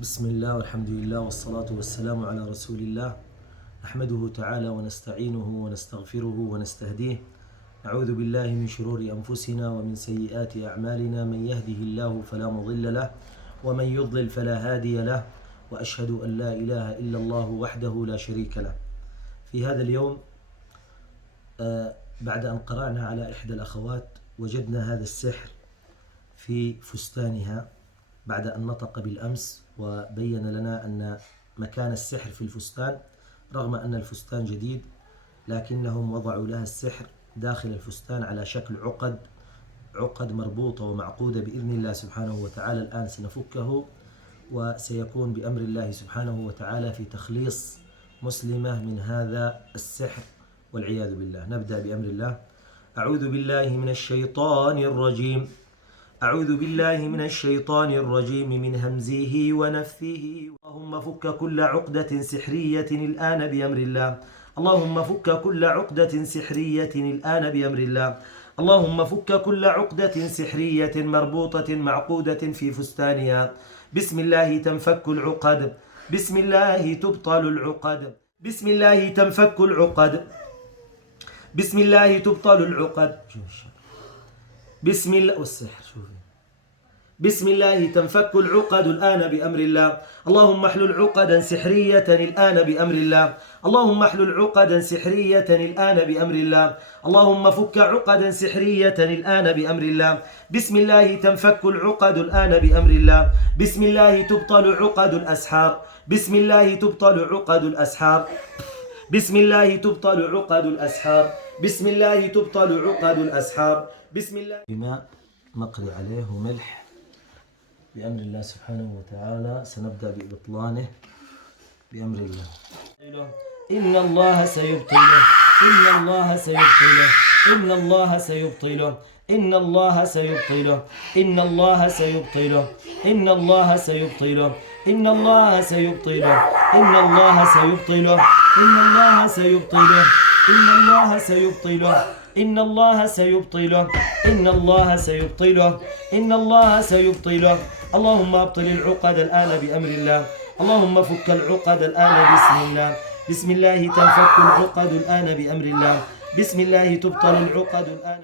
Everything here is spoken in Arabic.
بسم الله والحمد لله والصلاة والسلام على رسول الله. نحمده تعالى ونستعينه ونستغفره ونستهديه. نعوذ بالله من شرور أنفسنا ومن سيئات أعمالنا، من يهده الله فلا مضل له ومن يضلل فلا هادي له، وأشهد أن لا إله إلا الله وحده لا شريك له. في هذا اليوم بعد أن قرأنا على إحدى الأخوات وجدنا هذا السحر في فستانها بعد أن نطق بالأمس وبين لنا أن مكان السحر في الفستان، رغم أن الفستان جديد لكنهم وضعوا لها السحر داخل الفستان على شكل عقد مربوطة ومعقودة بإذن الله سبحانه وتعالى. الآن سنفكه وسيكون بأمر الله سبحانه وتعالى في تخليص مسلمة من هذا السحر والعياذ بالله. نبدأ بأمر الله. أعوذ بالله من الشيطان الرجيم. أعوذ بالله من الشيطان الرجيم من همزه ونفثه. اللهم فك كل عقدة سحرية الآن بأمر الله. اللهم فك كل عقدة سحرية الآن بأمر الله. اللهم فك كل عقدة سحرية مربوطة معقودة في فستانها. بسم الله تنفك العقد، بسم الله تبطل العقد، بسم الله تنفك العقد، بسم الله تبطل العقد. بسم الله والسحر. شوفي، بسم الله تنفك العقد الآن بأمر الله. اللهم احلل عقدا سحرية الآن بأمر الله. اللهم احلل عقدا سحرية الآن بأمر الله. اللهم فك عقدا سحرية الآن بأمر الله. بسم الله تنفك العقد الآن بأمر الله. بسم الله تبطل عقد الأسحار. بسم الله تبطل عقد الأسحار. بسم الله تبطل عقد الأسحار. بسم الله تبطل عقد الأسحار. بسم الله. بماء نقري عليه وملح بأمر الله سبحانه وتعالى. سنبدأ بإبطلانه بأمر الله. إن الله سيبطله، إن الله سيبطله، إن الله سيبطله، إن الله سيبطله، إن الله سيبطله، إن الله سيبطله، إن الله سيبطله، إن الله سيبطله، إن الله سيبطله، إن الله سيبطله، إن الله سيبطله، إن الله سيبطله، إن الله سيبطله. اللهم ابطل العقد الآن بأمر الله. اللهم فك العقد الآن بسم الله. بسم الله تنفك العقد الآن بأمر الله. بسم الله تبطل العقد الآن.